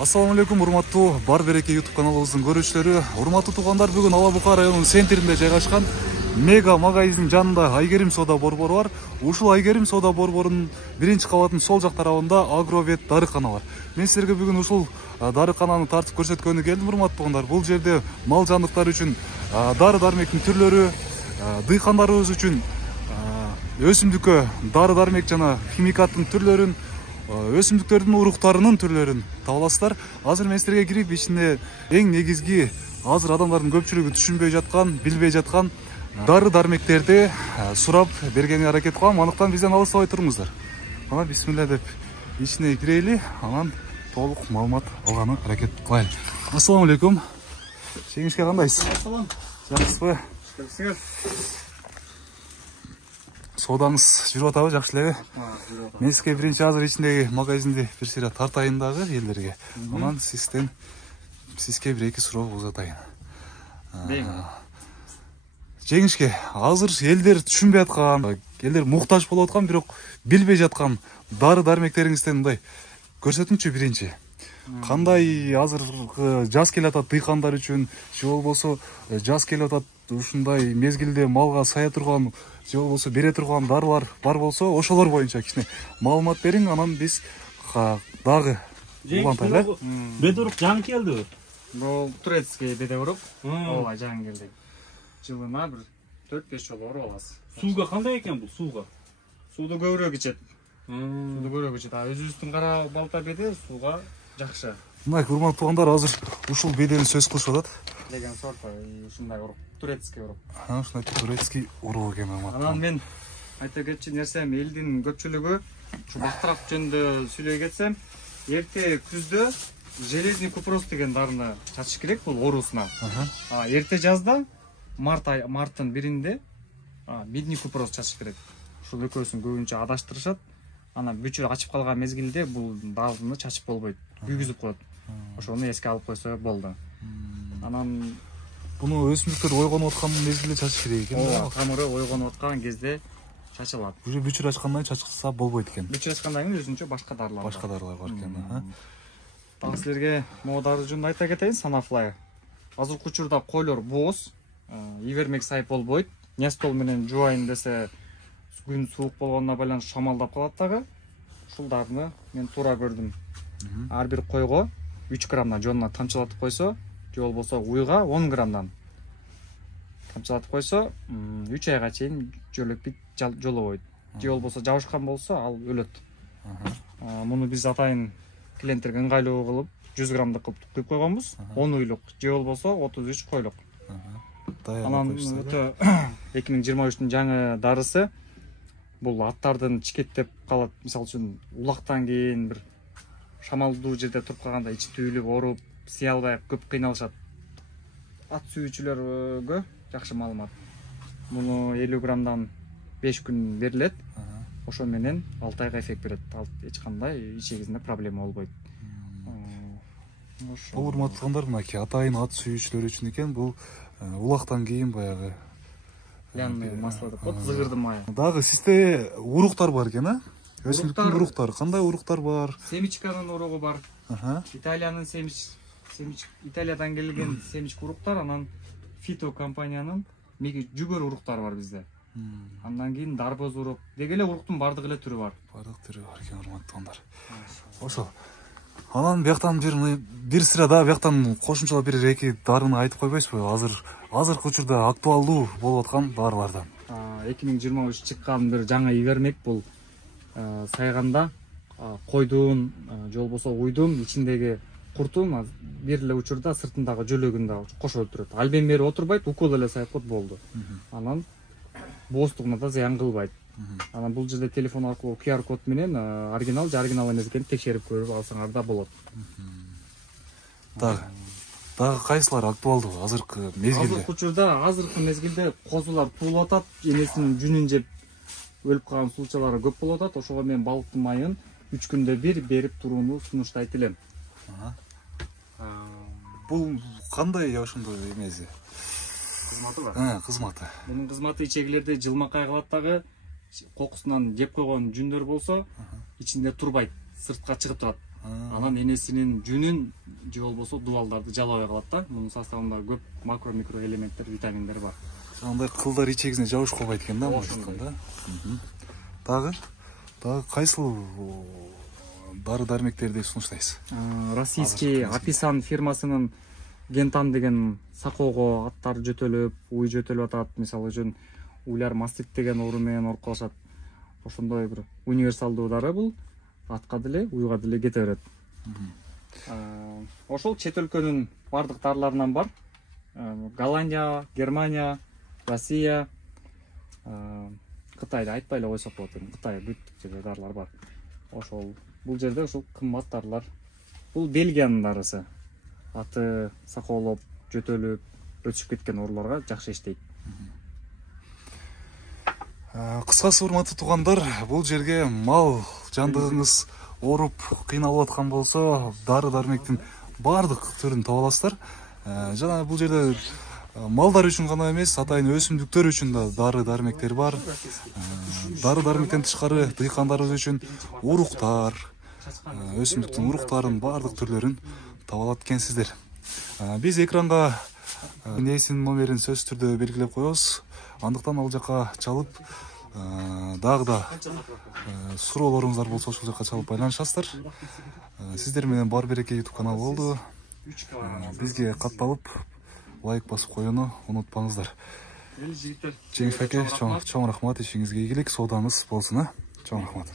Assalamu алейкум, урматтуу Бар Береке YouTube каналыбыздын көрүүчүлөрү. Урматтуу туугандар, бүгүн Ала Бука районунун центринде жайгашкан мега магазиндин жанында Айгерим соода борбору бар. Ушул Айгерим соода борборунун биринчи кабатынын сол жак тарабында Агровет дарыкана бар. Мен силерге бүгүн ушул дарыкананы тартып көрсөткөнү келдим, урматтуу туугандар. Бул жерде мал жандыктар үчүн дары-дармектин түрлөрү, дыйкандарыбыз үчүн өсүмдүккө дары-дармек жана химикаттын түрлөрүн, өсүмдүктөрдүн уруктарынын түрлөрүн таба аласыздар. Азыр мен силерге кирип ичинде эң негизги азыр адамдардын көпчүлүгү түшүнбөй жаткан, билбей жаткан дары-дармектерди сурап бергенге аракет кылам. Анықтан бизден алыстабай туруңуздар. Ана бисмилля деп ичине кирели, анан толук маалымат алганы аракет кылайлы. Ассаламу алейкум. Жеңишке кандайсыз? Ассалам. Жакшысызбы? Жакшысыңар. Соодаңыз жүрүп атабы, жакшы элеби? Мен сизге биринчи азыр ичиндеги магазинди бир сыйра тартайын дагы элдерге. Анан сизге бир эки суроо узатайын. Жеңишке азыр элдер түшүнбөй аткан, элдер муктаж болуп аткан, бирок билбей жаткан дары-дармектериңизден мындай көрсөтүңчү биринчи. Кандай азыркы жаз келип атат дыйкандар үчүн, же болбосо жаз келип атат ушундай мезгилде малга сая турган, же болбосо бере турган дарылар бар болсо, ошолор боюнча кичине маалымат бериң, анан биз дагы улантайлы. Бедорук жаңы келди. Бул турецкий бедорук. Ооба жаңы келди. Жылына бир 4-5 жолу оруп аласыз. Сууга кандай экен бул сууга? Сууду көбүрөөк ичет. Өзүбүздүн кара балта беде сууга жакшы. Мына урматтуу туугандар, азыр ушул бедени сөз кылышып атат. Деген сорт ушундай урук, турецкий урук. Ушундай турецкий урук экен урматтуу. Анан мен айта кетчү нерсем, элдин көпчүлүгү ушу бактырак жөнүндө сүйлөй кетсем, эрте күздө железный купрос деген дарыны чачыш керек бул оорусуна. Эрте жазда марттын биринде мидний купрос чачыш керек. Ушул экөөсүн көбүнчө адаштырышат. Анан бүчүр ачып калган мезгилде бул дарыны чачып болбойт, күйгүзүп коет. Ошону эске алып койсо болду. Анан буну өсүмдүктөр ойгонуп аткан мезгилде чачыш керек экен. Ооба, тамыры ойгонуп аткан кезде чачылат. Уже бүчүр ачкандан кийин чачылса болбойт экен. Бүчүр ачкандан кийин өзүнчө башка дарылар бар экен. Дагы силерге могу дары жөнүндө айта кетейин, Санафлай. Азыркы учурда койлор бооз, ибермек сайып болбойт. Нестол менен жубайын десе күн суук болгонуна байланыштуу шамалдап калат дагы. Ушул дарыны мен туура көрдүм. Ар бир койго 3 граммдан жонуна тамчылатып койсо, же болбосо уйга 10 граммдан тамчылатып койсо, 3 айга чейин жөлөкпөйт, жолобойт. Же болбосо жабышкан болсо, ал өлөт. Муну биз атайын клиенттерге ыңгайлуу кылып 100 граммдык кылып куюп койгонбуз. 10 уйлук, же болбосо 33 койлук. Анан 2023-түн жаңы дарысы бул аттардын чикеттеп калат. Мисалы үчүн улактан кийин бир шамалдуу жерде туруп калганда ичи түйүлүп, ооруп, сыя албай көп кыйналышат. Ат сүйүүчүлөргө жакшы маалымат. Муну 50 граммдан 5 күн берилет. Ошо менен 6 айга эффект берет. Эч кандай ичегизинде проблема болбойт. Бул урматтуулар, мынакей атайын ат сүйүүчүлөр үчүн экен. Бул улактан кийин баягы лянный масло деп коет, зыгырдын майы. Дагы сизде уруктар бар экен, а? Өсүмдүктүн уруктары. Кандай уруктар бар? Семичканын уругу бар. Италиянын Италиядан келген семичка уруктар, анан Фито компаниянын жүгөр уруктары бар бизде. Андан кийин дарбоз урук. Деги эле уруктун бардык эле түрү бар. Бардык түрү бар экен, урматтуулар. Ошо. Анан бияктан бир сыра да бияктан кошумчалап бир эки дарыны айтып койбойсузбу? Азыркы учурда актуалдуу болуп аткан дарылардан. 2023 чыккан бир жаңы ибермек бул сайганда койдун, же болбосо уйдун ичиндеги куртун бир эле учурда сыртындагы жөлөгүндө кошо өлтүрөт. Албен берип отурбайт, укол эле сайып коет, болду. Анан бооздугуна да зыян кылбайт. Анан бул жерде телефон аркылуу QR код менен оригинал же оригинал эмес экенин текшерип көрүп алсаңар да болот. Дагы кайсылар актуалдуу азыркы мезгилде? Азыркы мезгилде козулар туулуп атат, энесинин жүнүн жеп өлүп калган сулчалары көп болуп атат. Ошого мен балыктын майын 3 күндө бир берип турууну сунуштайт элем. Бул кандай ошондой эмеси? Кызматы бар. Кызматы. Мунун кызматы ичегилерди жылмакай кылат дагы. Кокусунан жеп койгон жүндөр болсо, ичинде турбайт, сыртка чыгып турат. Анан энесинин жүнүн же болбосо дубалдарды жалабай калат да. Мунун составында көп макро микро элементтер, витаминдер бар. Андай кылдар ичегине жабыш калбайт экен да, мындай. Дагы кайсыл дары дармектерди сунуштайсыз? Российский Аписан фирмасынын Гентан деген сакоого аттар жөтөлүп, уй жөтөлүп атат. Мисалы үчүн уйлар мастит деген оору менен орколошат. Ошондой бир универсалдуу дары бул. Атка деле, уйга деле кете берет. Ошол чет өлкөнүн бардык дарыларынан бар. Голландия, Германия, Россия, Кытайды айтпай эле койсок болот. Кытай бүттүк жерде дарылар бар. Ошол бул жерде ушул кымбат дарылар. Бул Бельгиянын дарысы. Аты сакоолоп, жөтөлүп, өтүшүп кеткен ооруларга жакшы иштейт. Кыскасы, урматтуу туугандар, бул жерге мал жандыгыңыз ооруп, кыйналып аткан болсо, дары дармектин бардык түрүн таба аласыздар. Жана бул жерде малдар үчүн гана эмес, атайын өсүмдүктөр үчүн да дары дармектер бар. Дары дармектен тышкары дыйкандарыбыз үчүн уруктар, өсүмдүктүн уруктарын бардык түрлөрүн таба алат экенсиздер. Биз экранга энесинин номерин сөзсүз түрдө белгилеп коебуз. Андыктан ал жака чалып, дагы да суроолоруңуздар болсо ошол жака чалып байланышасыздар. Сиздер менен Бар Береке YouTube каналы болду. Бизге катталып, лайк басып коюуну унутпаңыздар. Жеңиш аке, чоң рахмат, ишиңизге ийгилик, соодаңыз болсун. Чоң рахмат.